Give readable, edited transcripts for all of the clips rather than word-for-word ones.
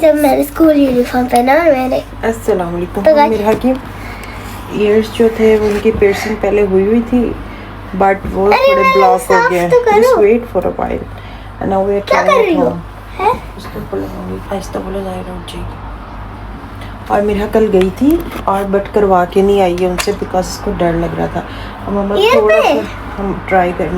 Guys अब मैंने school uniform पहना और मैंने अस्सलाम वालेकुम। मेरा की ईयर्स जो थे उनकी पियर्सिंग पहले हुई थी बट वो थोड़े ब्लॉक हो गए। Just wait for a while and now we are trying it है। उसको बोलूंगी आहिस्ता बोलो ज़ाहिरा उठ जाएगी। और मेरा कल गई थी और बट करवा के नहीं आई है उनसे बिकॉज इसको डर लग रहा था। अब मम्मा थोड़ा सा हम ट्राई कर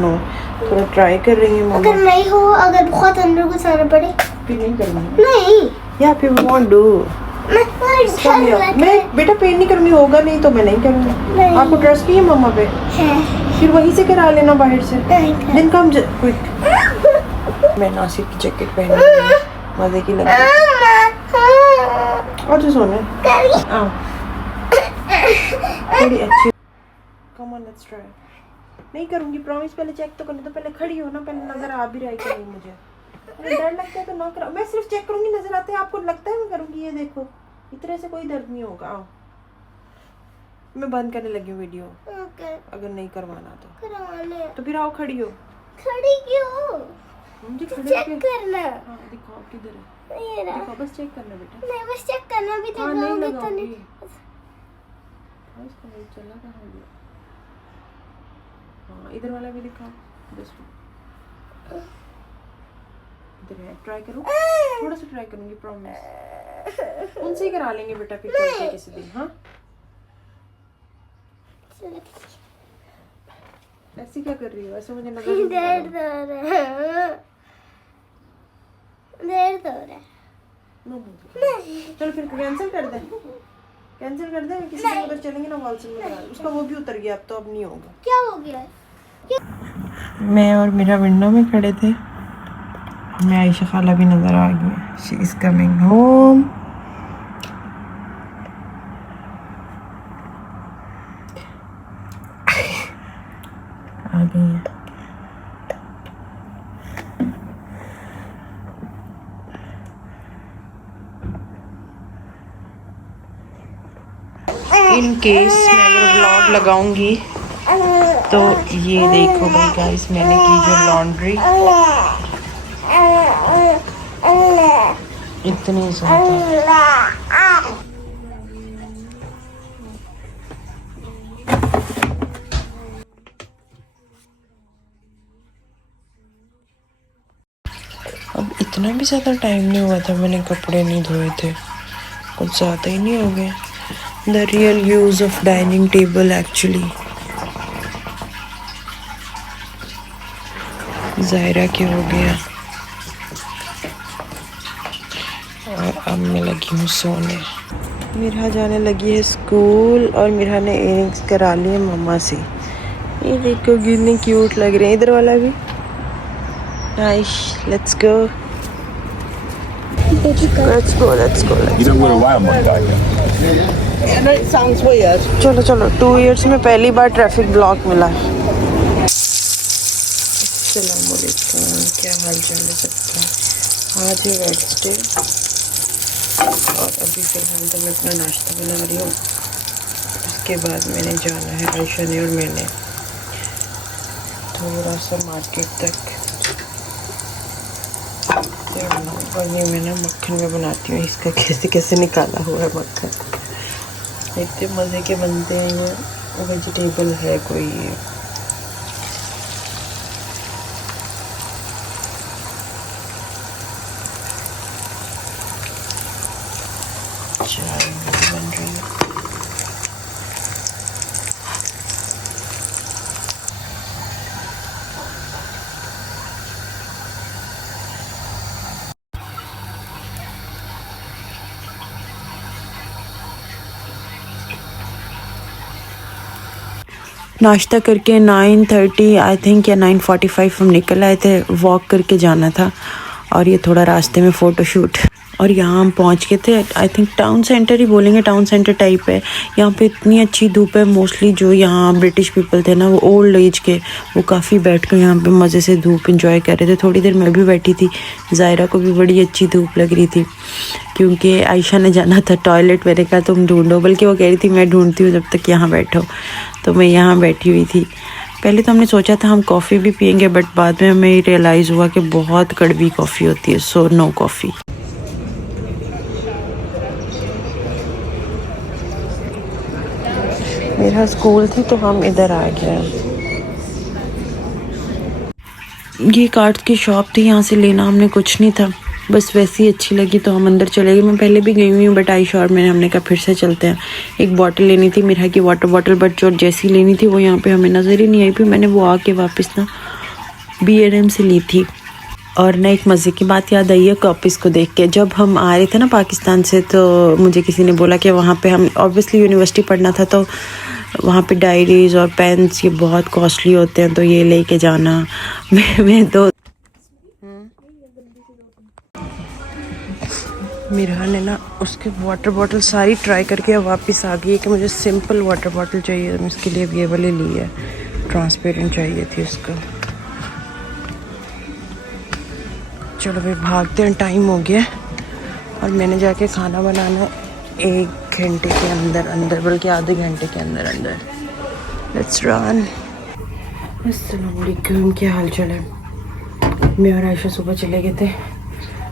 रही हैं। अगर नहीं हो, अगर बहुत अंदर को जाना पड़े फिर नहीं करूँगी। नहीं या फिर वॉन्ट डू मैं बेटा पेन नहीं करूँगी। होगा नहीं तो मैं नहीं करूँगी। आपको ट्रस्ट नहीं है मम्मा पे? फिर वहीं से करा लेना बाहर से। दिन कम क्विक। मैं नासिर की जैकेट पहनी मजे की लग और जो सोने थोड़ी अच्छी। Come on let's try. नहीं करूँगी प्रॉमिस। पहले चेक तो करने तो पहले खड़ी हो ना, पहले नजर आ भी रही कहीं मुझे। डर लगता है तो ना करो। मैं सिर्फ चेक करूँगी नजर आते हैं आपको लगता है मैं करूँगी। ये देखो इतने से कोई दर्द नहीं होगा। आओ मैं बंद करने लगी हूँ वीडियो। अगर नहीं करवाना तो फिर आओ खड़ी हो। खड़ी क्यों? मुझे चेक करना। हाँ दिखाओ किधर है। ये रहा। दिखाओ बस चेक करना बेटा। नहीं बस चेक करना भी हाँ नहीं तो लगाऊंगी। नहीं। इसका नहीं चला कहाँ गया। हाँ इधर वाला भी दिखाओ। इधर है। ट्राई करो थोड़ा सा ट्राई करूंगी प्रॉमिस। उनसे ही करा लेंगे बेटा फिर चलते किसी दिन। हाँ ऐसी क्या कर रही हो? ऐसे मुझे नजर नहीं आ रहा। दर्द हो रहा है। चलो फिर कैंसिल कर दें। किसी दिन उधर चलेंगे ना वॉल्सन में। उसका वो भी उतर गया अब नहीं होगा। क्या हो गया? मैं और मेरा विंडो में खड़े थे। मैं आयशा खाला भी नजर आ गई। She is coming home. आ गई है। इन केस मैं अगर व्लॉग लगाऊंगी तो ये देखो भाई गाइस मैंने की जो लॉन्ड्री इतनी ज़्यादा। अब इतना भी ज़्यादा टाइम नहीं हुआ था मैंने कपड़े नहीं धोए थे। कुछ ज़्यादा ही नहीं हो गया। The real use of dining table actually. Zaira के हो गया और अब मैं लगी हूँ सोने। मिरहा जाने लगी है स्कूल और मिरहा ने इयरिंग्स करा लिए मम्मा से। ये देखो कितने क्यूट लग रहे हैं। इधर वाला भी nice. Let's go. You don't wear a wild one back then. And it sounds weird. चलो 2 इयर्स में पहली बार ट्रैफिक ब्लॉक मिला है। अस्सलाम वालेकुम। क्या हाल चाल है सबका? आज है वेडनेसडे और अभी फ़िलहाल तो मैं अपना नाश्ता बना रही हूँ। उसके बाद मैंने जाना है आयशा ने और मैंने थोड़ा सा मार्केट तक। और ये मैं ना मक्खन में बनाती हूँ। इसका कैसे निकाला हुआ है मक्खन। इतने मज़े के बनते हैं। ये वेजिटेबल है कोई। चाय बन रही है। नाश्ता करके 9:30 आई थिंक या 9:45 हम निकल आए थे। वॉक करके जाना था और ये थोड़ा रास्ते में फ़ोटोशूट। और यहाँ हम पहुँच गए थे। आई थिंक टाउन सेंटर ही बोलेंगे, टाउन सेंटर टाइप है। यहाँ पे इतनी अच्छी धूप है। मोस्टली जो यहाँ ब्रिटिश पीपल थे ना वो ओल्ड एज के, वो काफ़ी बैठ कर यहाँ पे मज़े से धूप इंजॉय कर रहे थे। थोड़ी देर मैं भी बैठी थी। ज़ायरा को भी बड़ी अच्छी धूप लग रही थी क्योंकि आयशा ने जाना था टॉयलेट। मैंने कहा तुम ढूंढो, बल्कि वो कह रही थी मैं ढूंढती हूँ जब तक यहाँ बैठो। तो मैं यहाँ बैठी हुई थी। पहले तो हमने सोचा था हम कॉफ़ी भी पियेंगे बट बाद में हमें रियलाइज़ हुआ कि बहुत कड़वी कॉफ़ी होती है। So no coffee. मेरा स्कूल थी तो हम इधर आ गए। ये कार्ड्स की शॉप थी, यहाँ से लेना हमने कुछ नहीं था, बस वैसी अच्छी लगी तो हम अंदर चले गए। मैं पहले भी गई हुई हूँ बट आई शॉप में हमने कहा फिर से चलते हैं। एक बॉटल लेनी थी मिरा की वाटर बॉटल, बट जो जैसी लेनी थी वो यहाँ पे हमें नज़र ही नहीं आई। फिर मैंने वो आके वापस ना B&M से ली थी। और ना एक मज़े की बात याद आई है कॉपीज़ को देख के। जब हम आ रहे थे ना पाकिस्तान से तो मुझे किसी ने बोला कि वहाँ पे हम ऑब्वियसली यूनिवर्सिटी पढ़ना था तो वहाँ पे डायरीज़ और पेन्स ये बहुत कॉस्टली होते हैं तो ये लेके जाना। मैं तो मिरा ने ना उसके वाटर बॉटल सारी ट्राई करके वापस आ गई है कि मुझे सिंपल वाटर बॉटल चाहिए। मैं इसके लिए ये वाली ली है, ट्रांसपेरेंट चाहिए थी उसको। चलो फिर भागते हैं, टाइम हो गया और मैंने जाके खाना बनाना 1 घंटे के अंदर बल्कि आधे घंटे के अंदर। Let's run. अस्सलाम वालेकुम, क्या हाल चाल है? मैं और आयशा सुबह चले गए थे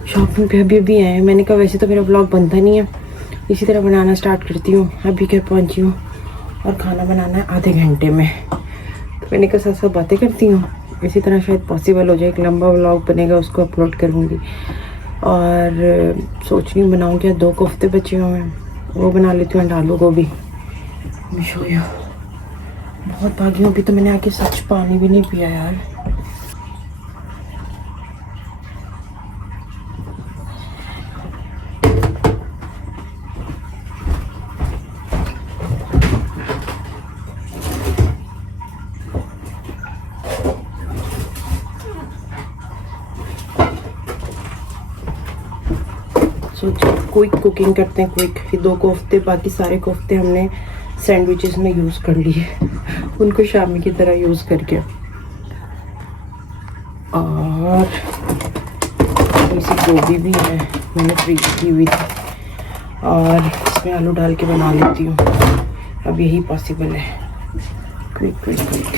शॉपिंग पे, अभी आए हैं। मैंने कहा वैसे तो मेरा व्लॉग बनता नहीं है, इसी तरह बनाना स्टार्ट करती हूँ। अभी घर पहुँची हूँ और खाना बनाना है आधे घंटे में, तो मैंने कहा साथ साथ बातें करती हूँ, इसी तरह शायद पॉसिबल हो जाए। एक लंबा व्लॉग बनेगा, उसको अपलोड करूँगी। और सोच रही हूँ बनाऊँ क्या, 2 कोफ्ते बचे हुए हैं, वो बना लेती हूँ, आलू गोभी। बहुत भागी हूँ, अभी तो मैंने आके सच पानी भी नहीं पिया यार। सोचो क्विक कुकिंग करते हैं, क्विक। ये 2 कोफ्ते, बाकी सारे कोफ्ते हमने सैंडविचेस में यूज़ कर लिए, उनको शामी की तरह यूज़ करके। और इसी गोभी भी है, मैंने फ्रीज की हुई थी, और इसमें आलू डाल के बना लेती हूँ। अब यही पॉसिबल है, क्विक क्विक क्विक।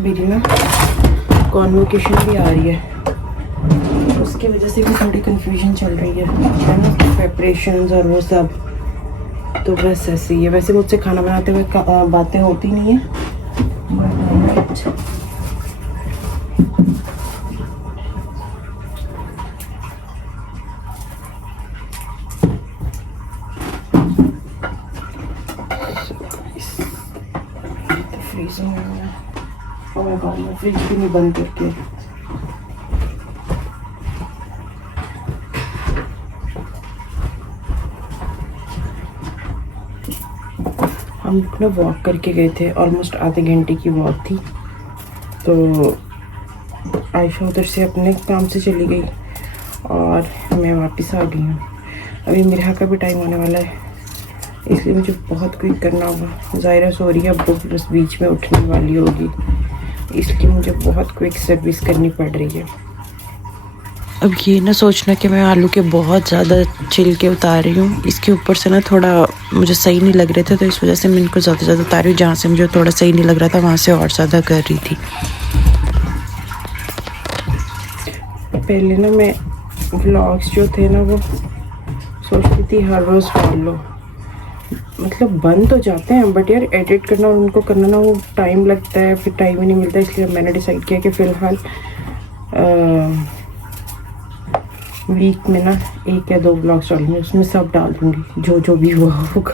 मेरी ना कॉन्वोकेशन भी आ रही है, उसकी वजह से भी थोड़ी कंफ्यूजन चल रही है ना, प्रेपरेशंस और वो सब। तो बस ऐसे ही है। वैसे मुझसे खाना बनाते हुए बातें होती नहीं है, फ्रिज भी नहीं बंद करके। हम लोग ना वॉक करके गए थे, ऑलमोस्ट आधे घंटे की वॉक थी। तो आयशा उधर से अपने काम से चली गई और मैं वापस आ गई हूँ। अभी मिरा का भी टाइम होने वाला है, इसलिए मुझे बहुत क्विक करना होगा। ज़ायरा सो रही है, अब वो बस बीच में उठने वाली होगी, इसलिए मुझे बहुत क्विक सर्विस करनी पड़ रही है। अब ये ना सोचना कि मैं आलू के बहुत ज़्यादा छिलके उतार रही हूँ, इसके ऊपर से ना थोड़ा मुझे सही नहीं लग रहे थे, तो इस वजह से मैं इनको ज़्यादा से ज़्यादा उतार रही हूँ। जहाँ से मुझे थोड़ा सही नहीं लग रहा था वहाँ से और ज़्यादा कर रही थी। पहले ना मैं व्लॉग्स जो थे ना वो सोचती थी हर रोज़ डाल लो, मतलब बन तो जाते हैं बट यार एडिट करना और उनको करना ना वो टाइम लगता है, फिर टाइम ही नहीं मिलता। इसलिए मैंने डिसाइड किया कि फ़िलहाल वीक में ना 1 या 2 व्लॉग्स डालूंगी, उसमें सब डाल दूँगी जो भी हुआ होगा,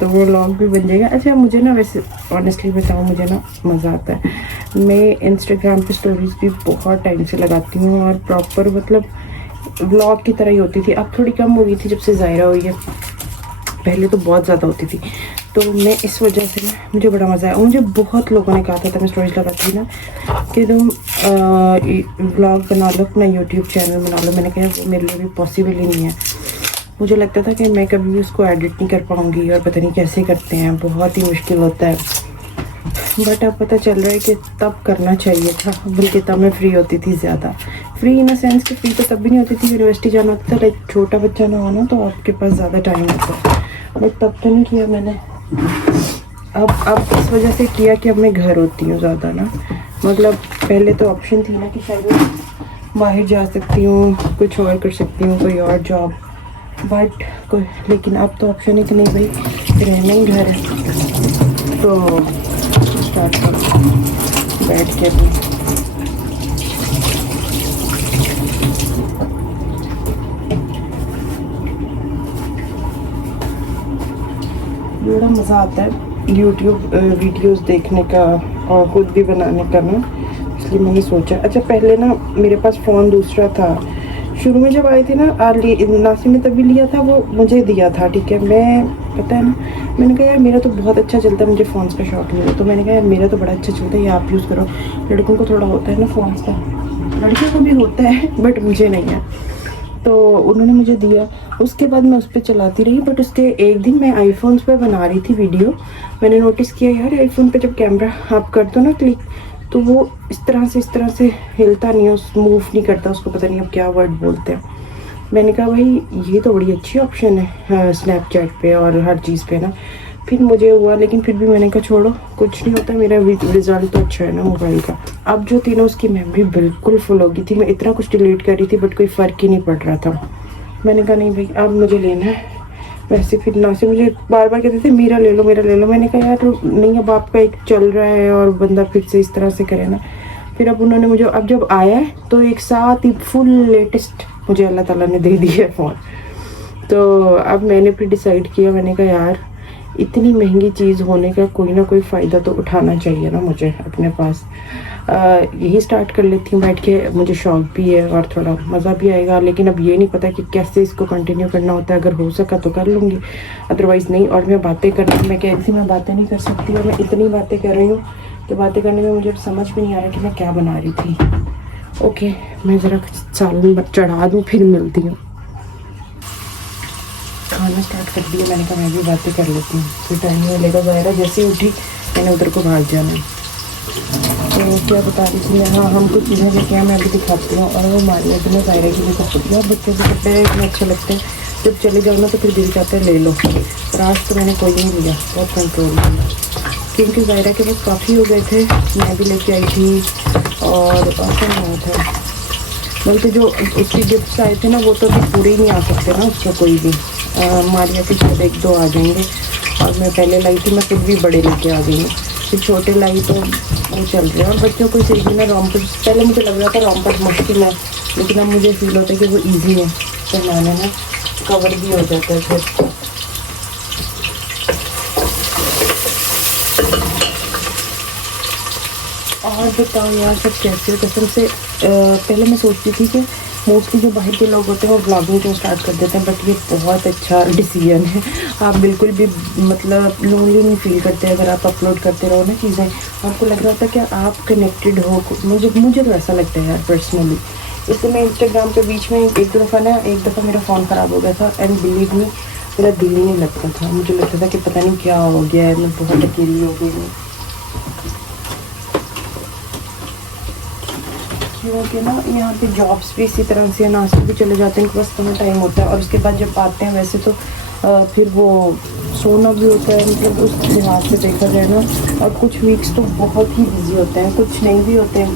तो वो व्लॉग भी बन जाएगा। अच्छा मुझे ना वैसे ऑनेस्टली बताऊँ, मुझे ना मज़ा आता है। मैं इंस्टाग्राम पे स्टोरीज़ भी बहुत टाइम से लगाती हूँ और प्रॉपर मतलब व्लॉग की तरह ही होती थी। अब थोड़ी कम हो गई थी जब से ज़ायरा हुई है, पहले तो बहुत ज़्यादा होती थी। तो मैं इस वजह से ना मुझे बड़ा मज़ा आया। मुझे बहुत लोगों ने कहा था मैं स्टोरीज लगाती थी ना कि तुम व्लॉग बना लो, अपना यूट्यूब चैनल बना लो। मैंने कहा वो मेरे लिए भी पॉसिबल ही नहीं है। मुझे लगता था कि मैं कभी भी उसको एडिट नहीं कर पाऊँगी और पता नहीं कैसे करते हैं, बहुत ही मुश्किल होता है। बट अब पता चल रहा है कि तब करना चाहिए था, बल्कि तब मैं फ्री होती थी ज़्यादा। फ्री इन अ सेंस कि फ्री तो तब भी नहीं होती थी, यूनिवर्सिटी जाना होता था, लाइक छोटा बच्चा ना हो ना तो आपके पास ज़्यादा टाइम होता है। बट तब तो नहीं किया मैंने। अब इस वजह से किया कि अब मैं घर होती हूँ ज़्यादा ना, मतलब पहले तो ऑप्शन थी ना कि शायद मैं बाहर जा सकती हूँ, कुछ और कर सकती हूँ, कोई और जॉब, बट कोई, लेकिन अब तो ऑप्शन ही तो नहीं भाई, रहना ही घर है। तो स्टार्ट करो बैठ के भी। बड़ा मज़ा आता है यूट्यूब वीडियोस देखने का और ख़ुद भी बनाने का ना, इसलिए मैंने सोचा। अच्छा पहले ना मेरे पास फ़ोन दूसरा था, शुरू में जब आई थी ना नासिर ने तभी लिया था, वो मुझे दिया था, ठीक है। मैं पता है ना, मैंने कहा यार मेरा तो बहुत अच्छा चलता है, मुझे फ़ोन्स का शौक नहीं है, तो मैंने कहा यार मेरा तो बड़ा अच्छा चलता है, ये आप यूज़ करो। लड़कों को थोड़ा होता है ना फ़ोन्स का, लड़कियों को भी होता है बट मुझे नहीं है, तो उन्होंने मुझे दिया। उसके बाद मैं उस पर चलाती रही, बट उसके एक दिन मैं आईफोन्स पे बना रही थी वीडियो, मैंने नोटिस किया यार आईफोन पे जब कैमरा आप कर दो ना क्लिक, तो वो इस तरह से हिलता नहीं है, मूव नहीं करता, उसको पता नहीं अब क्या वर्ड बोलते हैं। मैंने कहा भाई ये तो बड़ी अच्छी ऑप्शन है स्नैपचैट पे और हर चीज़ पे ना। फिर मुझे हुआ, लेकिन फिर भी मैंने कहा छोड़ो, कुछ नहीं होता, मेरा रिजल्ट तो अच्छा है ना मोबाइल का। अब जो थी ना उसकी मेमोरी बिल्कुल फुल हो गई थी, मैं इतना कुछ डिलीट कर रही थी बट कोई फ़र्क ही नहीं पड़ रहा था। मैंने कहा नहीं भाई अब मुझे लेना है। वैसे फिर ना से मुझे बार बार कहते थे मेरा ले लो मेरा ले लो, मैंने कहा यार नहीं, अब आपका एक चल रहा है और बंदा फिर से इस तरह से करे ना। फिर अब उन्होंने मुझे, अब जब आया है तो एक साथ ही फुल लेटेस्ट मुझे अल्लाह ताला ने दे दिया है फ़ोन। तो अब मैंने फिर डिसाइड किया, मैंने कहा यार इतनी महंगी चीज़ होने का कोई ना कोई फ़ायदा तो उठाना चाहिए ना मुझे अपने पास। यही स्टार्ट कर लेती हूँ बैठ के, मुझे शौक भी है और थोड़ा मज़ा भी आएगा, लेकिन अब ये नहीं पता कि कैसे इसको कंटिन्यू करना होता है। अगर हो सका तो कर लूँगी, अदरवाइज़ नहीं। और मैं बातें करना, मैं कह रही थी मैं बातें नहीं कर सकती, और मैं इतनी बातें कर रही हूँ कि बातें करने में मुझे समझ भी नहीं आ रहा कि मैं क्या बना रही थी। ओके मैं ज़रा सालन चढ़ा दूँ फिर मिलती हूँ। खाना स्टार्ट कर दिया, मैंने कहा मैं भी बातें कर लेती हूँ, फिर टाइम नहीं मिलेगा। ज़ाहिरा जैसे ही उठी मैंने उधर को भाग जाना है। तो क्या बता रही थी मैं, हाँ हम कुछ चीज़ें लेके आए, मैं अभी दिखाती हूँ। और वो मारिया तो मैं ज़ाहिरा के लिए कपड़े, और बच्चों के कपड़े इतने अच्छे लगते हैं, जब चले जाओ ना तो फिर दिल चाहता है ले लो। पर आज तो मैंने कोई नहीं लिया, बहुत कंट्रोल किया, क्योंकि ज़ाहिरा के पास काफ़ी हो गए थे, मैं भी लेके आई थी और ऐसा नहीं हुआ था। बल्कि जो उसके गिफ्ट्स आए थे ना वो तो अभी पूरे ही नहीं आ सकते ना उसको कोई भी। मारिया के शायद 1-2 आ जाएंगे, और मैं पहले लाई थी, मैं खुद भी बड़े लेके आ गई हूँ, फिर छोटे लाई तो वो चल रहे हैं। और बच्चों को सही में रॉम्पर्स, पहले मुझे लग रहा था रॉम्पर्स मुश्किल है, लेकिन अब मुझे फील होता है कि वो ईजी है पहनाने में, कवर भी हो जाता है फिर। और बताओ यार सब कैसे हो कसम से। पहले मैं सोचती थी कि मोस्टली जो बाहर के लोग होते हैं वो ब्लॉगिंग क्यों स्टार्ट कर देते हैं, बट ये बहुत अच्छा डिसीजन है। आप बिल्कुल भी मतलब लोनली नहीं फील करते अगर आप अपलोड करते रहो ना चीज़ें। आपको लग रहा था कि आप कनेक्टेड हो, मुझे तो ऐसा लगता है यार पर्सनली। इसलिए मैं इंस्टाग्राम पे बीच में एक दफ़ा मेरा फ़ोन ख़राब हो गया था, एंड बिलीव मी मेरा दिल ही नहीं लगता था, मुझे लगता था कि पता नहीं क्या हो गया है, मैं बहुत अकेली हो गई हूँ। क्योंकि ना यहाँ पे जॉब्स भी इसी तरह से, नासिर भी चले जाते हैं, इनके पास थोड़ा टाइम होता है, और उसके बाद जब आते हैं वैसे तो फिर वो सोना भी होता है, मतलब उस लिहाज से देखा जाए ना। और कुछ वीक्स तो बहुत ही बिजी होते हैं, कुछ नहीं भी होते हैं,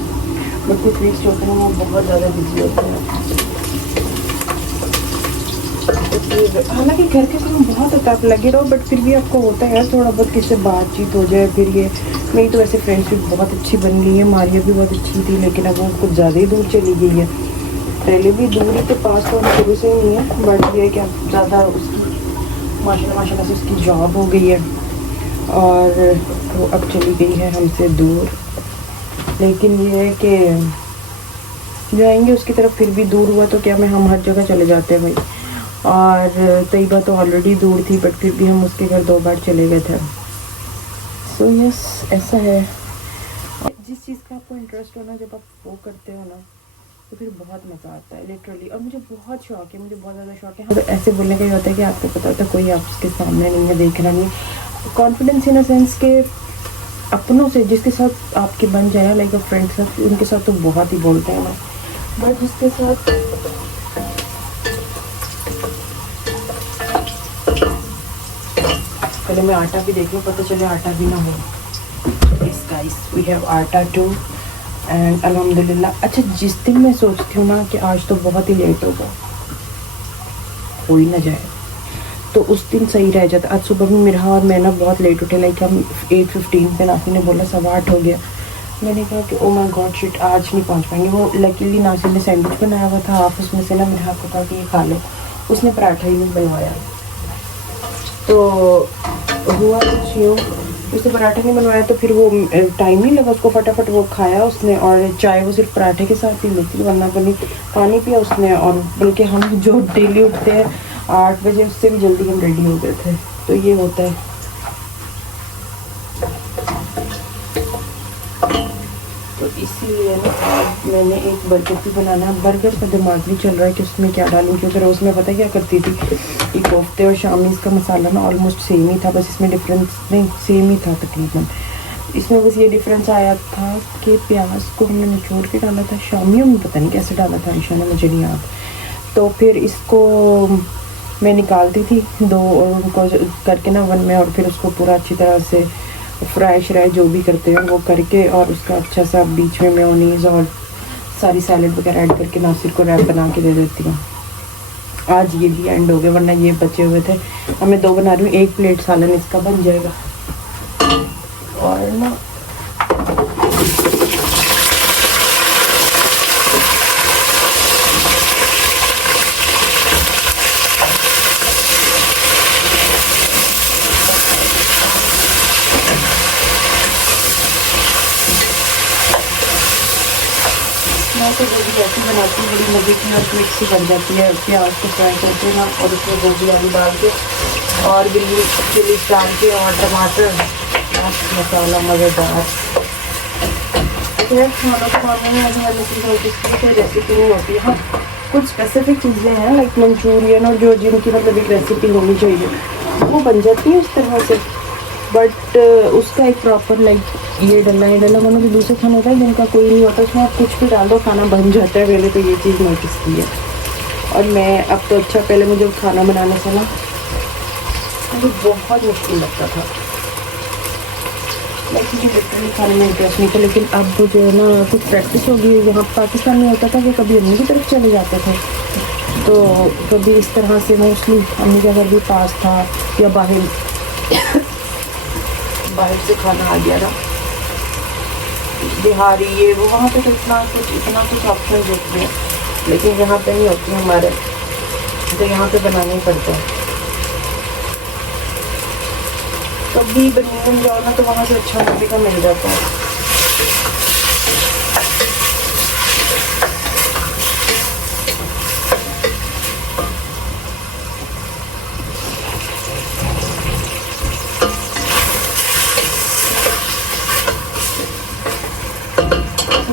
बट कुछ वीक्स जो होते हैं वो बहुत ज़्यादा बिजी होते हैं। हालांकि घर के समय बहुत होता है, आप लगे रहो, बट फिर भी आपको होता है यार थोड़ा बहुत किससे बातचीत हो जाए। फिर ये मेरी तो ऐसे फ्रेंडशिप बहुत अच्छी बन गई है, मारिया भी बहुत अच्छी थी, लेकिन अब वो कुछ ज़्यादा ही दूर चली गई है। पहले भी दूरी के पास तो हम शुरू से ही नहीं है, बट ये है कि अब ज़्यादा उसकी माशाल्लाह से उसकी जॉब हो गई है, और वो अब चली गई है हमसे दूर। लेकिन ये है कि जाएंगे उसकी तरफ, फिर भी दूर हुआ तो क्या, मैं हम हर जगह चले जाते हैं भाई। और तैयबा तो ऑलरेडी दूर थी, बट फिर भी हम उसके घर 2 बार चले गए थे। सो यस ऐसा है। जिस चीज़ का आपको इंटरेस्ट हो ना, जब आप वो करते हो ना तो फिर बहुत मज़ा आता है लिटरली। और मुझे बहुत शौक है, मुझे बहुत ज़्यादा शौक है। तो ऐसे बोलने का ये होता है कि आपको पता होता है कोई आपके सामने नहीं है, देखना नहीं। कॉन्फिडेंस इन अ सेंस के अपनों से जिसके साथ आपके बन जाए, लाइक अ फ्रेंड के साथ, उनके साथ तो बहुत ही बोलते हैं ना, बट जिसके साथ पहले मैं आटा भी देख लूँ, पता चले आटा भी ना हो। यस गाइस, वी हैव आटा टू एंड अल्हम्दुलिल्लाह। अच्छा, जिस दिन मैं सोचती हूँ ना कि आज तो बहुत ही लेट होगा, हो ही ना जाए, तो उस दिन सही रह जाता। आज सुबह में मेरा और मैं ना बहुत लेट उठे, लाइक हम 8:15 पे नाफी ने बोला 8:15 हो गया। मैंने कहा कि ओ माय गॉड शिट, आज नहीं पहुंच पाएंगे। वो लकीली नासिर ने सैंडविच बनाया हुआ था, आप उसमें से ना मेरे हाथ को कहा कि ये खा लो। उसने पराठा ही नहीं बनवाया, तो हुआ कुछ यूँ, उसने पराठा नहीं बनवाया तो फिर वो टाइम नहीं लगा उसको, फटाफट वो खाया उसने। और चाय वो सिर्फ पराठे के साथ ही लेती, वरना पानी पिया उसने। और बल्कि हम जो डेली उठते हैं 8 बजे, उससे भी जल्दी हम रेडी हो गए थे। तो ये होता है। तो इसीलिए ना आज मैंने एक बर्गर भी बनाना। बर्गर का दिमाग भी चल रहा है कि उसमें क्या डालूं, क्योंकि रोज़ मैं पता क्या करती थी, ये कोफ्ते और शामीज़ का मसाला ना ऑलमोस्ट सेम ही था, बस इसमें डिफरेंस नहीं, सेम ही था तकरीबन। इसमें बस ये डिफरेंस आया था कि प्याज को हमने निचोड़ के डाला था, शामियों में पता नहीं कैसे डाला था ईशा ने, मुझे नहीं याद। तो फिर इसको मैं निकालती थी दो, और उनको करके ना वन में, और फिर उसको पूरा अच्छी तरह से फ्राई श्राई जो भी करते हैं वो करके, और उसका अच्छा सा बीच में मेयोनीज़ और सारी सैलड वगैरह ऐड करके नासिर को रैप बना के दे देती हूँ। आज ये भी एंड हो गया, वरना ये बचे हुए थे। अब मैं 2 बना रही हूँ, 1 प्लेट सालन इसका बन जाएगा। और ना मैं तो गोभी ऐसी बनाती हूँ, बड़ी मज़े की और क्विक सी बन जाती है। प्याज को फ्राई करके ना, और उसमें गोभी आलू डाल के और ग्रीन चिली डाल के और टमाटर, मसाला मज़ेदार। खाने में कोई रेसिपी नहीं होती है। हाँ, कुछ स्पेसिफिक चीज़ें हैं लाइक मंचूरियन और जो जिनकी मतलब एक रेसिपी होनी चाहिए, वो बन जाती है इस तरह से। बट उसका एक प्रॉपर लाइक ये डला मतलब दूसरे खाने होता है जिनका कोई नहीं होता, उसमें आप कुछ भी डाल दो खाना बन जाता है। मैंने तो ये चीज़ नोटिस की है। और मैं अब तो अच्छा, पहले मुझे खाना बनाने से ना मुझे बहुत मुश्किल लगता था, लाइक मुझे लिटरली खाने में इंटरेस्ट नहीं था। लेकिन अब जो है ना कुछ प्रैक्टिस हो गई। यहाँ पाकिस्तान में होता था कि कभी अम्मी की तरफ चले जाते थे, तो कभी इस तरह से मोस्टली अम्मी का घर भी पास था, या बाहर से खाना आ गया ना, बिहारी ये वो, वहाँ पे तो इतना कुछ ऑप्शन देते हैं, लेकिन यहाँ पे नहीं होती हमारे, तो यहाँ पे बनाना ही पड़ता है। कभी बर्मिंघम जाओ ना तो वहाँ से अच्छा मम्मी का मिल जाता है।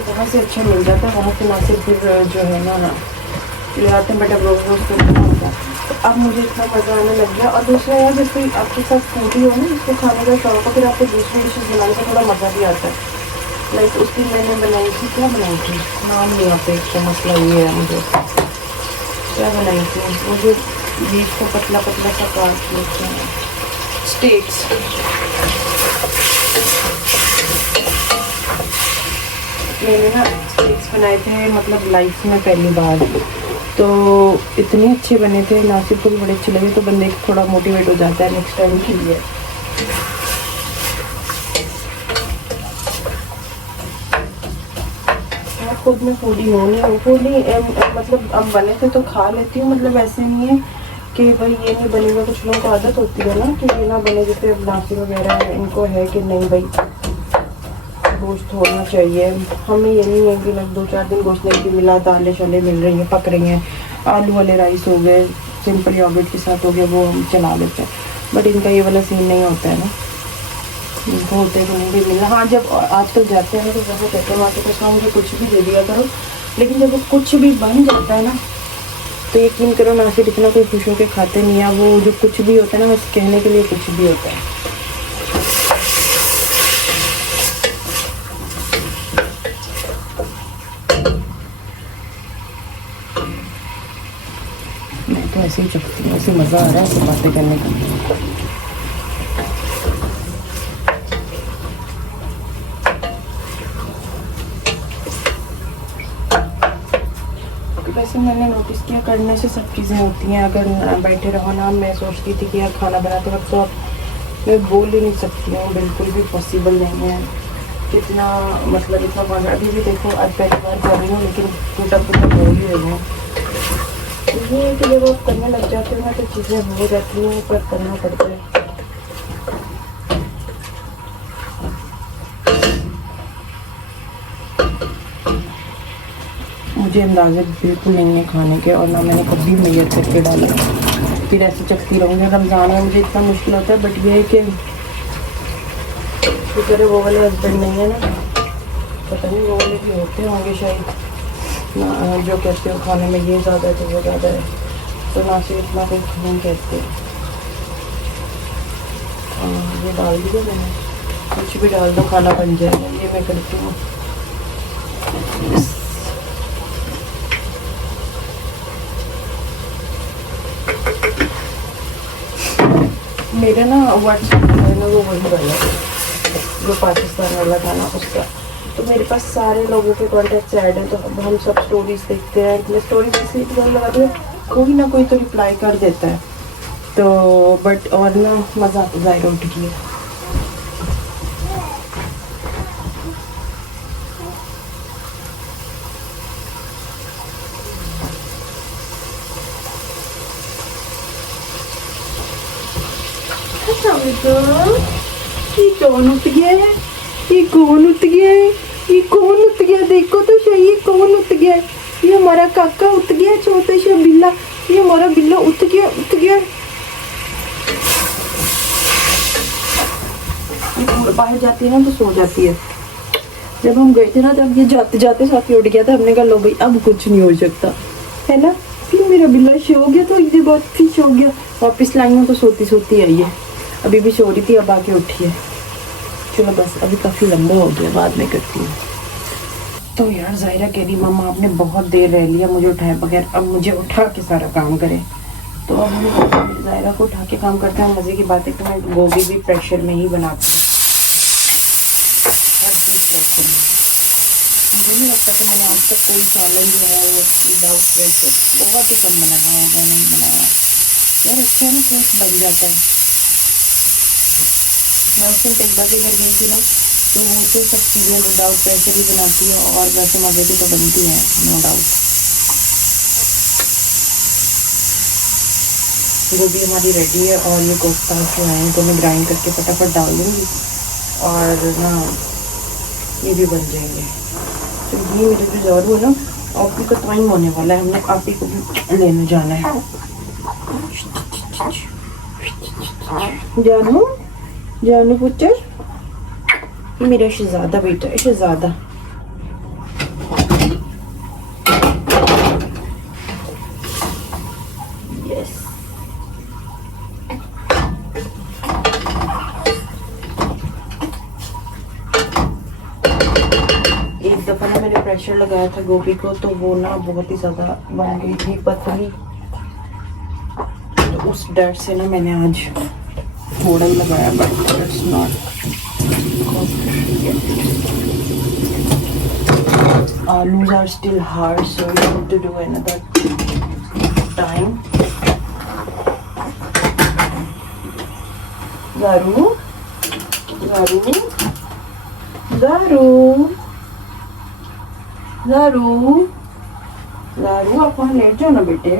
वहाँ से अच्छा मिल जाता है, वहाँ से ना सिर्फ फिर जो है ना ले आते हैं, बट अब रोज़ करना होता है। तो अब मुझे इतना मज़ा आने लग गया। और दूसरा यार, जैसे आपके साथ फूडी हो ना, जिसको खाने का शौक हो, फिर आपको दूसरी डिशेज़ बनाने का थोड़ा मज़ा भी आता है। लाइक उस दिन मैंने बनाई थी, क्या बनाई थी नाम नहीं आता, एक तो मसला ये है मुझे, क्या बनाई थी, वो जो बीफ को पतला पतला सा काट लेते हैं, स्टेक्स। मैंने ना स्टेक्स बनाए थे मतलब लाइफ में पहली बार, तो इतने अच्छे बने थे, नासिर को भी बड़े अच्छे लगे। तो बंदे को थोड़ा मोटिवेट हो जाता है नेक्स्ट टाइम के लिए। खुद में फूडी हूँ नहीं, फूडी मतलब अब बने थे तो खा लेती हूँ, मतलब ऐसे नहीं है कि भाई ये नहीं बनेगा। कुछ लोगों को आदत होती है ना कि ये ना बने, जैसे अब नासिर वगैरह इनको है कि नहीं भाई गोश्त होना चाहिए। हमें ये नहीं है कि लग 2-4 दिन गोश्त नहीं भी मिला, दालें शले मिल रही हैं, पक रही हैं, आलू वाले राइस हो गए, सिंपल योगर्ट के साथ हो गया, वो हम चला लेते हैं। बट इनका ये वाला सीन नहीं होता है ना, इनको होते तो नहीं भी मिला। हाँ, जब आजकल जाते हैं तो जैसे कहते हैं वहाँ से मुझे कुछ भी दे दिया करो, लेकिन जब वो कुछ भी बन जाता है ना, तो यकीन करो नासिर इतना कोई खुश होकर खाते नहीं है। वो जो कुछ भी होता है ना, बस कहने के लिए कुछ भी होता है। मैं तो ऐसे ही चखती हूँ, ऐसे मज़ा आ रहा है ऐसे बातें करने का। वैसे मैंने नोटिस किया करने से सब चीज़ें होती हैं। अगर बैठे रहो ना, मैं सोचती थी कि यार खाना बनाते वक्त तो अब मैं बोल ही नहीं सकती हूँ, बिल्कुल भी पॉसिबल नहीं है। कितना मतलब इतना मजा, अभी भी देखो आज पहली बार कर रही हूँ लेकिन टूटा फूटा बोल ही रही हूँ। ये है कि जब आप करने लग जाते हो ना तो चीज़ें हो जाती हैं, पर करना पड़ता है। मुझे अंदाजे बिल्कुल नहीं है खाने के, और ना मैंने कभी मेजर करके डाला। फिर ऐसे चखती रहूँगी। रमज़ान में मुझे इतना मुश्किल होता है, बट ये है कि शुक्र है वो वाले हस्बैंड नहीं है ना, पता नहीं वो वाले भी होते होंगे शायद ना, जो कहते हो खाने में ये ज़्यादा है तो वो ज़्यादा है, तो ना से इतना कोई नहीं कहते। ये डाल दिया मैंने, कुछ भी डाल दो खाना बन जाएगा, ये मैं करती हूँ। मेरा ना व्हाट्सएप है ना वो वही वाला जो पाकिस्तान वाला था ना उसका, तो मेरे पास सारे लोगों के कॉन्टैक्ट ऐड है, तो अब हम सब स्टोरीज देखते हैं। मैं स्टोरीज इसलिए लगाती हूँ, कोई ना कोई तो रिप्लाई कर देता है, तो बट और ना मज़ा आता ज़ाहिर उठ गया। ये कौन उठ गया है? ये कौन उठ गया है? ये कौन उठ गया? देखो तो सही, ये कौन उठ गया है? ये हमारा काका उठ गया, छोटा सा बिल्ला। ये हमारा बिल्ला उठ गया, उठ गया। ये बाहर जाती है ना तो सो जाती है। जब हम गए थे ना तब ये जाते जाते साथ ही उठ गया था। हमने कहा लो भाई अब कुछ नहीं हो सकता, है ना। फिर मेरा बिल्ला सो गया, तो एक बाद फिर सो गया। वापस लाई हूँ तो सोती सोती आई है, अभी भी सो रही थी, अब आके उठी है। चलो बस अभी काफ़ी लंबा हो गया, बाद में करती हूँ। तो यार ज़ाहिरा कह रही मम्मा आपने बहुत देर रह लिया मुझे उठाए बगैर, अब मुझे उठा के सारा काम करें। तो अब हम ज़ाहिरा को उठा के काम करते हैं। मज़े की बात है कि मैं गोभी भी प्रेशर में ही बनाती हूँ, हर चीज़ प्रेशर में। मुझे नहीं लगता कि मैंने आज तक कोई सालन जो है विदाउट प्रेशर, बहुत ही कम बनाया होगा, नहीं बनाया यार। अच्छा है ना, टेस्ट बन जाता है। मैं उस दिन टेकबा के घर गई थी ना, तो वो तो सब चीज़ें विदाउट प्रेशर ही बनाती है, और वैसे मज़े की तो बनती हैं नो डाउट। गोभी हमारी रेडी है, और ये कोफ्ता जो है तो मैं ग्राइंड करके फटाफट डाल दूँगी, और ना ये भी बन जाएंगे। तो ये मेरे जो ज़रूर है ना, आपी का टाइम होने वाला है, हमने आपी को भी लेने जाना है। जानू जानू पुत्र, मेरा शहजादा बेटा, शहजादा। यस एक दफ़ा ना मैंने प्रेशर लगाया था गोभी को, तो वो ना बहुत ही ज़्यादा बन गई थी पतली, तो उस डर से ना मैंने आज थोड़ा ही लगाया, but it's not. Alus are still hard, so we have to do another time. Zaru, Zaru, Zaru, Zaru, Zaru, आप वहाँ लेट जाओ ना बेटे,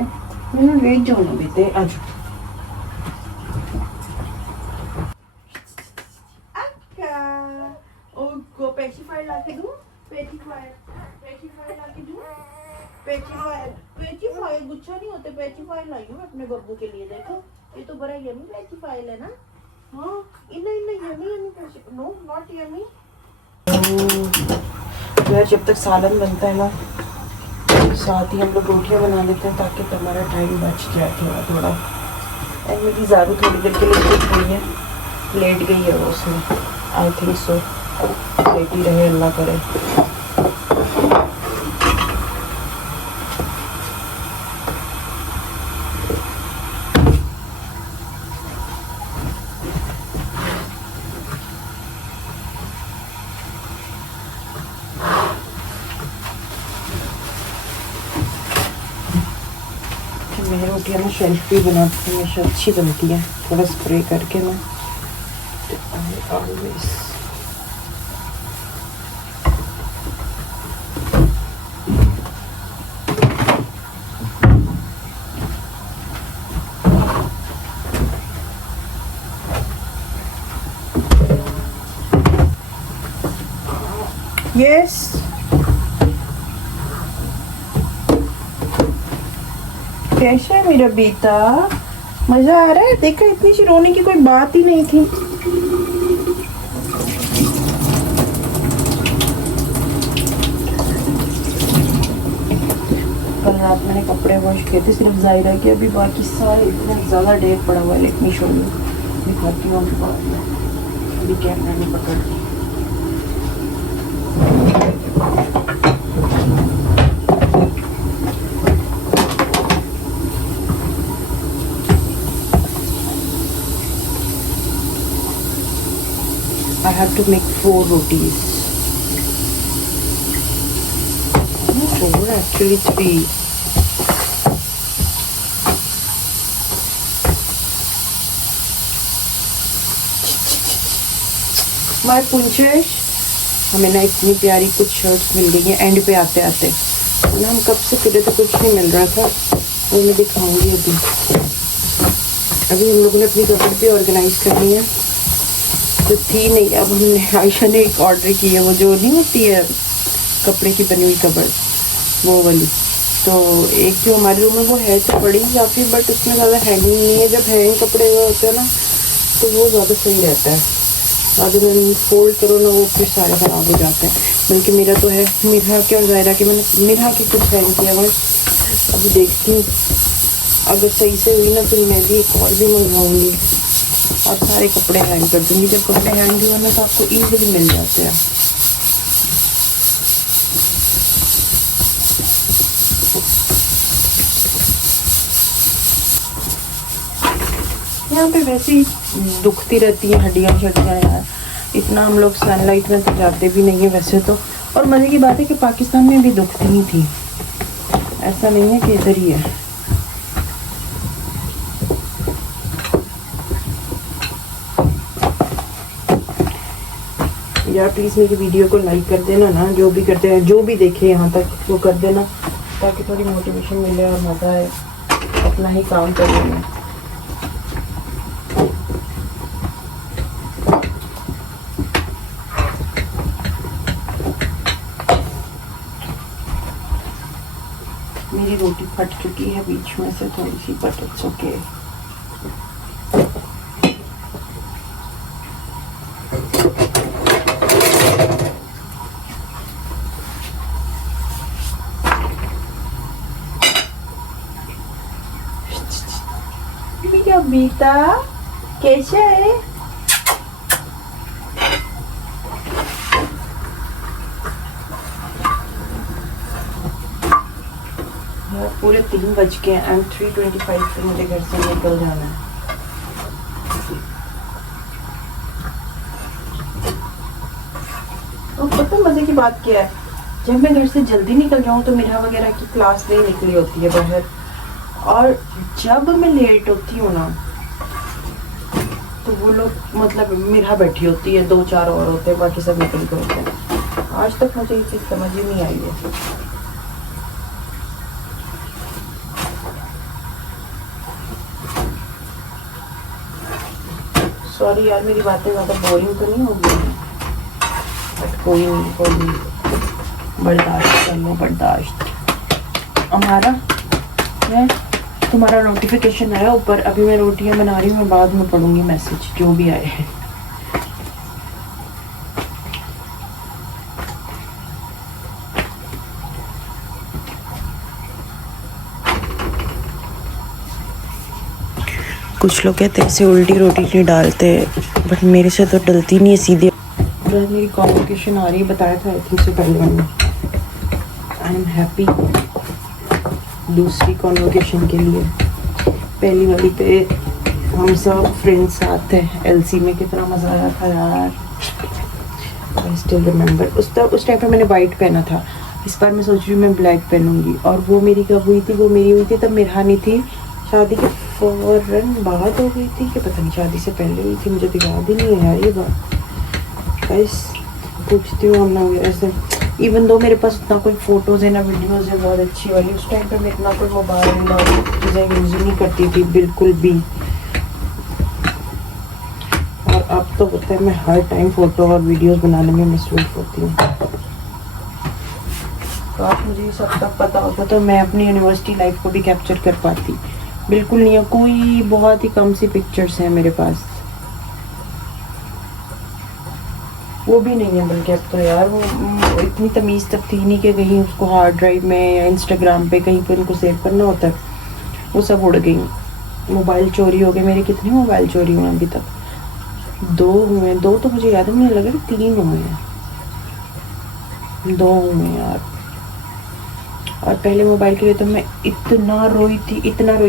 मैंने लेट जाओ ना बेटे, आ जाओ। पेचिफायर लाके दूँ, पेचिफायर गुच्छा नहीं होते, पेचिफायर लाई हूँ अपने बब्बू के लिए। देखो ये तो बड़ा यमी पेचिफायर है ना। हाँ इन्ना इन्ना yummy yummy, no not yummy. यार जब तक सालन बनता है ना, साथ ही हम लोग रोटियां बना लेते हैं, ताकि हमारा टाइम बच जाए थोड़ा थोड़ा। एंड मेरी ज़ारू थोड़ी देर के लिए उठ गई है, लेट गई है वो उसमें, आई थिंक सो। लेटी रहे, अल्लाह करे। ये रोटियाँ ना शेल्फ भी बनाती हूँ, हमेशा अच्छी बनती है, थोड़ा स्प्रे करके ना। Always yes. कैसा है मेरा बेटा? मजा आ रहा है? देखा, इतनी सी रोने की कोई बात ही नहीं थी। कल रात मैंने कपड़े वॉश किए थे, सिर्फ जायरा के, अभी बाकी सारे इतने ज़्यादा ढेर पड़ा हुआ है। लेट मी शो यू, दिखाती हूँ आपको बाद में। अभी कैमरा नहीं पकड़ती। I have to make 4 rotis. Not 4, actually 3. My punches, हमें ना इतनी प्यारी कुछ शर्ट्स मिल गई हैं एंड पे आते आते ना। हम कब से फिरे तो कुछ नहीं मिल रहा था, वो मैं दिखाऊंगी अभी। अभी हम लोगों ने अपनी कपड़े भी ऑर्गेनाइज करनी है, तो थी नहीं। अब हमने आयशा ने एक ऑर्डर की है, वो जो नहीं होती है कपड़े की बनी हुई कबर्ड, वो वाली। तो एक जो हमारे रूम में वो है तो बड़ी काफ़ी, बट उसमें ज़्यादा हैंगिंग नहीं है। जब हैंग कपड़े हुए होते हैं ना तो वो ज़्यादा सही रहता है। अगर मैं फोल्ड करो ना वो फिर सारे ख़राब हो जाते हैं। बल्कि मेरा तो है मिरहा के और जायरा के, मैंने मिरहा के कुछ हैंग किया हुआ। अभी देखती हूँ अगर सही से हुई ना फिर मैं भी एक और भी मंगवाऊँगी और सारे कपड़े हैंग कर दूँगी। जब कपड़े हैंग हुए ना तो आपको ईजिली मिल जाते हैं। यहाँ पे वैसे ही दुखती रहती हैं हड्डियाँ शड्डियाँ यार। इतना हम लोग सनलाइट में तो जाते भी नहीं है वैसे तो। और मज़े की बात है कि पाकिस्तान में भी दुखती नहीं थी, ऐसा नहीं है कि इधर ही है। यार प्लीज़ मेरी वीडियो को लाइक कर देना ना, जो भी करते हैं, जो भी देखे यहाँ तक वो कर देना, ताकि थोड़ी मोटिवेशन मिले और मज़ा आए अपना ही काम करने में। मेरी रोटी फट चुकी है बीच में से थोड़ी सी, बट इट्स ओके। क्या बेटा कैसा है? पूरे 3 बज के एंड 3:25 पे मुझे घर से निकल जाना है। तो पता मजे की बात क्या है, जब मैं घर से जल्दी निकल जाऊँ तो मिरहा वगैरह की क्लास नहीं निकली होती है बाहर, और जब मैं लेट होती हूँ ना तो वो लोग मतलब मिरहा बैठी होती है, 2-4 और होते हैं, बाकी सब निकल के होते हैं। आज तक मुझे ये चीज़ समझ ही नहीं आई है। सॉरी यार मेरी बातें ज़्यादा बोरिंग तो नहीं होगी, बट कोई नहीं, बर्दाश्त कर लो, बर्दाश्त। हमारा है तुम्हारा नोटिफिकेशन आया ऊपर, अभी मैं रोटियां बना रही हूँ, मैं बाद में पढ़ूंगी मैसेज जो भी आए हैं। कुछ लोग कहते हैं इसे उल्टी रोटी नहीं डालते, बट मेरे से तो डलती नहीं है सीधे। मेरी कॉन्वोकेशन आ रही है, बताया था आई थिंक से पहले मैंने। आई एम हैप्पी दूसरी कॉन्वोकेशन के लिए। पहली वाली पे हम सब फ्रेंड्स साथ थे एलसी में, कितना मज़ा आया था यार। आई स्टिल रिमेंबर उस टाइम पे मैंने वाइट पहना था, इस बार मैं सोच रही हूँ मैं ब्लैक पहनूंगी। और वो मेरी कब हुई थी? वो मेरी हुई थी तब मिरहा नहीं थी, शादी के फौरन बाद हो गई थी कि पता नहीं शादी से पहले हुई थी, मुझे तो याद ही नहीं है यार ये बात। बस पूछती हूँ अन्ना वगैरह से। इवन दो मेरे पास उतना कोई फ़ोटोज़ है ना वीडियोज़ है बहुत अच्छी वाली, उस टाइम पे मैं इतना कोई मोबाइल और चीज़ें यूज़ नहीं करती थी बिल्कुल भी। और अब तो पता है मैं हर टाइम फ़ोटो और वीडियोज़ बनाने में मसरूफ़ होती हूँ। तो आप मुझे ये सब तक पता होता तो मैं अपनी यूनिवर्सिटी लाइफ को भी कैप्चर कर पाती। बिल्कुल नहीं है, कोई बहुत ही कम सी पिक्चर्स हैं मेरे पास, वो भी नहीं है बल्कि अब तो यार वो इतनी तमीज़ तक थी नहीं कि कहीं उसको हार्ड ड्राइव में या इंस्टाग्राम पे कहीं पर उनको सेव करना होता है, वो सब उड़ गई। मोबाइल चोरी हो गए मेरे, कितने मोबाइल चोरी हुए अभी तक? 2 हुए, 2 तो मुझे याद है, मुझे लगा कि 3 हुए हैं, 2 हुए यार। और पहले मोबाइल के लिए तो मैं इतना रोई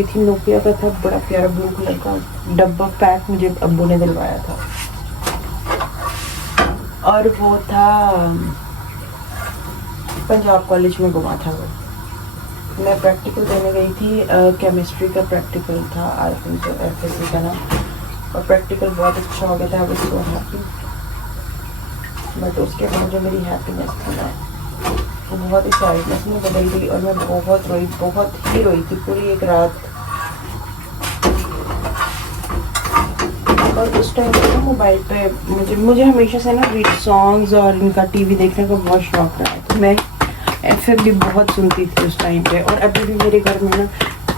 थी। नोकिया का था, बड़ा प्यारा ब्लू कलर का डब्बा पैक मुझे अब्बू ने दिलवाया था, और वो था पंजाब कॉलेज में गुमा था वो। मैं प्रैक्टिकल देने गई थी, केमिस्ट्री का प्रैक्टिकल था, आई थिंक तो FSC का ना, और प्रैक्टिकल बहुत अच्छा हो गया था। I was so happy, but उसके बाद जो मेरी हैप्पीनेस थी ना वो बहुत ही सैडनेस में बदल गई, और मैं बहुत ही रोई थी पूरी एक रात। और उस टाइम पे ना मोबाइल पे मुझे हमेशा से ना सॉन्ग्स और इनका टीवी देखने का बहुत शौक रहा है, तो मैं FM भी बहुत सुनती थी उस टाइम पे। और अभी भी मेरे घर में ना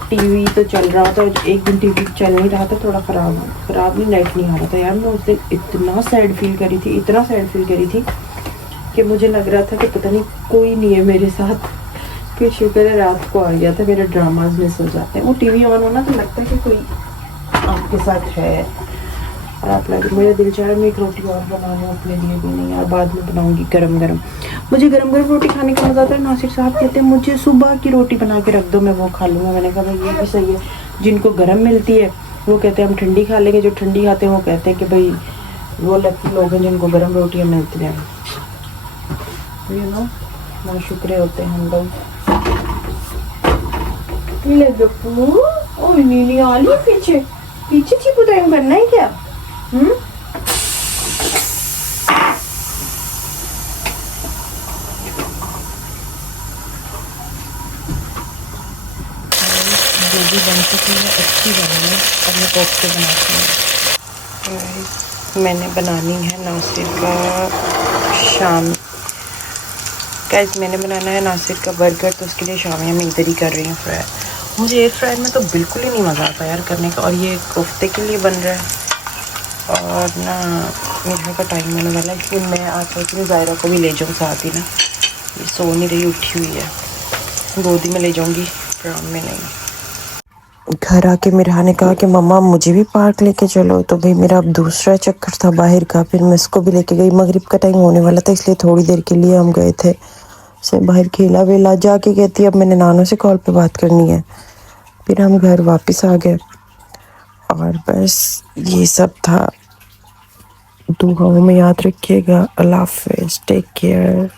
टीवी तो चल रहा था, एक दिन टीवी चल नहीं रहा था, थोड़ा ख़राब ही नेट नहीं आ रहा था यार। मैं उस दिन इतना सैड फील करी थी कि मुझे लग रहा था कि पता नहीं कोई नहीं है मेरे साथ। फिर शुक्र है रात को आ गया था, मेरे ड्रामाज मिस हो जाते हैं। वो टीवी ऑन होना तो लगता है कि कोई आपके साथ है, और आप लगे। मेरा दिल चाह रहा है मैं एक रोटी और बना लूँ अपने लिए भी, नहीं यार बाद में बनाऊँगी गरम गरम। मुझे गरम गरम रोटी खाने का मज़ा आता है। नासिर साहब कहते हैं मुझे सुबह की रोटी बना के रख दो, मैं वो खा लूँगा। मैंने कहा भाई ये भी सही है, जिनको गरम मिलती है वो कहते हैं हम ठंडी खा लेंगे, जो ठंडी खाते हैं वो कहते हैं कि भाई वो लकी लोग हैं जिनको गरम रोटियाँ मिलती हैं। यू नो, ना शुक्र होते हैं हम लोग। ओ नीली आली पीछे चिपुटाइम करना है क्या? गोभी बन चुकी है, अच्छी बनी है। अब मैं कोफ्ते बनाती हूँ। मैंने बनानी है नासिर का शाम गाइस मैंने बनाना है नासिर का बर्गर, तो उसके लिए शामिया मैं इधर ही कर रही हूँ फ्राई। मुझे एयर फ्राई में तो बिल्कुल ही नहीं मज़ा आता यार करने का, और ये कोफ्ते के लिए बन रहा है। और ना मेरे का टाइम होने वाला है, क्योंकि मैं आज सोच रही हूँ ज़ायरा को भी ले जाऊँ साथ ही ना। ये सो नहीं रही, उठी हुई है, गोदी में ले जाऊँगी, ड्राम में नहीं। घर आके मिरहा ने कहा कि मम्मा मुझे भी पार्क लेके चलो, तो भाई मेरा अब दूसरा चक्कर था बाहर का। फिर मैं इसको भी लेके गई, मगरिब का टाइम होने वाला था इसलिए थोड़ी देर के लिए हम गए थे से बाहर खेला वेला। जाके कहती अब मैंने नानों से कॉल पे बात करनी है। फिर हम घर वापस आ गए, और बस ये सब था। दुआओं में याद रखिएगा। अल्लाह हाफ़िज़, टेक केयर।